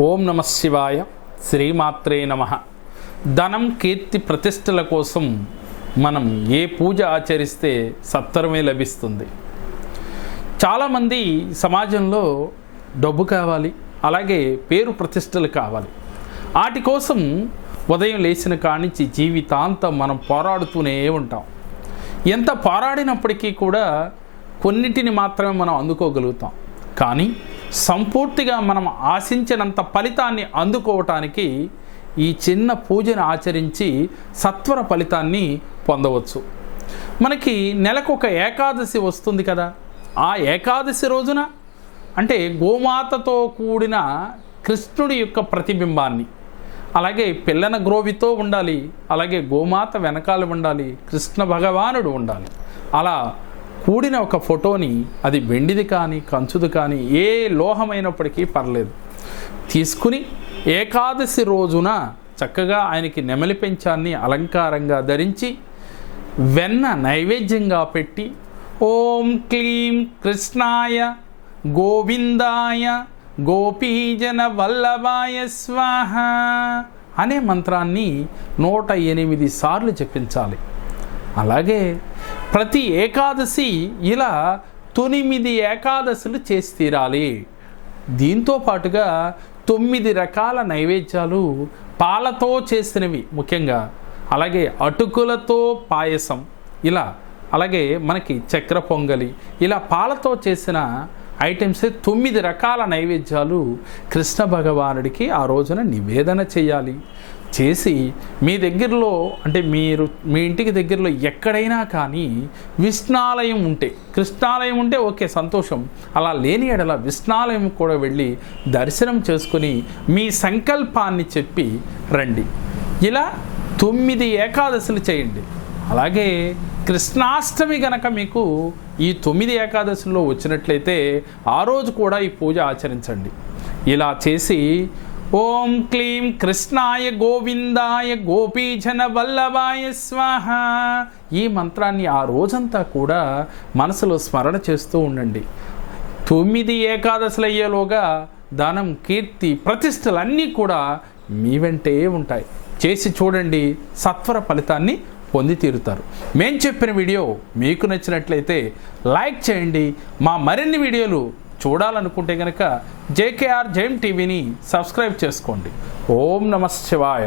ఓం నమ శివాయ శ్రీమాత్రే నమ. ధనం కీర్తి ప్రతిష్టల కోసం మనం ఏ పూజ ఆచరిస్తే సత్వరమే లభిస్తుంది. చాలామంది సమాజంలో డబ్బు కావాలి అలాగే పేరు ప్రతిష్టలు కావాలి. వాటి కోసం ఉదయం లేచిన కానించి జీవితాంతం మనం పోరాడుతూనే ఉంటాం. ఎంత పోరాడినప్పటికీ కూడా కొన్నిటిని మాత్రమే మనం అందుకోగలుగుతాం. కానీ సంపూర్తిగా మనం ఆశించినంత ఫలితాన్ని అందుకోవటానికి ఈ చిన్న పూజను ఆచరించి సత్వర ఫలితాన్ని పొందవచ్చు. మనకి నెలకు ఒక ఏకాదశి వస్తుంది కదా. ఆ ఏకాదశి రోజున అంటే గోమాతతో కూడిన కృష్ణుడి యొక్క ప్రతిబింబాన్ని అలాగే పిల్లన గ్రోవితో ఉండాలి అలాగే గోమాత వెనకాల ఉండాలి కృష్ణ భగవానుడు ఉండాలి. అలా కూడిన ఒక ఫోటోని అది వెండిది కానీ కంచుది కానీ ఏ లోహమైనప్పటికీ పర్లేదు. తీసుకుని ఏకాదశి రోజున చక్కగా ఆయనకి నెమలి పెంచాన్ని అలంకారంగా ధరించి వెన్న నైవేద్యంగా పెట్టి ఓం క్లీం కృష్ణాయ గోవిందాయ గోపీజన వల్లభాయ స్వాహ అనే మంత్రాన్ని నూట ఎనిమిది సార్లు చెప్పించాలి అలాగే ప్రతి ఏకాదశి ఇలా తొమ్మిది ఏకాదశులు చేసి తీరాలి. దీంతో పాటుగా తొమ్మిది రకాల నైవేద్యాలు పాలతో చేసినవి ముఖ్యంగా. అలాగే అటుకులతో పాయసం ఇలా అలాగే మనకి చక్ర పొంగలి ఇలా పాలతో చేసిన ఐటమ్స్ తొమ్మిది రకాల నైవేద్యాలు కృష్ణ భగవానుడికి ఆ రోజున నివేదన చేయాలి. చేసి మీ దగ్గరలో అంటే మీరు మీ ఇంటికి దగ్గరలో ఎక్కడైనా కానీ విష్ణాలయం ఉంటే కృష్ణాలయం ఉంటే ఓకే సంతోషం. అలా లేని ఎడల విష్ణాలయం కూడా వెళ్ళి దర్శనం చేసుకొని మీ సంకల్పాన్ని చెప్పి రండి. ఇలా తొమ్మిది ఏకాదశులు చేయండి. అలాగే కృష్ణాష్టమి గనక మీకు ఈ తొమ్మిది ఏకాదశుల్లో వచ్చినట్లయితే ఆ రోజు కూడా ఈ పూజ ఆచరించండి. ఇలా చేసి ఓం క్లీం కృష్ణాయ గోవిందాయ గోపీజన వల్లభాయ స్వాహ. ఈ మంత్రాన్ని ఆ రోజంతా కూడా మనసులో స్మరణ చేస్తూ ఉండండి. తొమ్మిది ఏకాదశులు అయ్యేలోగా ధనం కీర్తి ప్రతిష్టలన్నీ కూడా మీ వెంటే ఉంటాయి. చేసి చూడండి సత్వర ఫలితాన్ని పొంది తీరుతారు. మేం చెప్పిన వీడియో మీకు నచ్చినట్లయితే లైక్ చేయండి. మా మరిన్ని వీడియోలు చూడాలనుకుంటే కనుక జేకేఆర్ జైమ్ టీవీని సబ్స్క్రైబ్ చేసుకోండి. ఓం నమ శివాయ.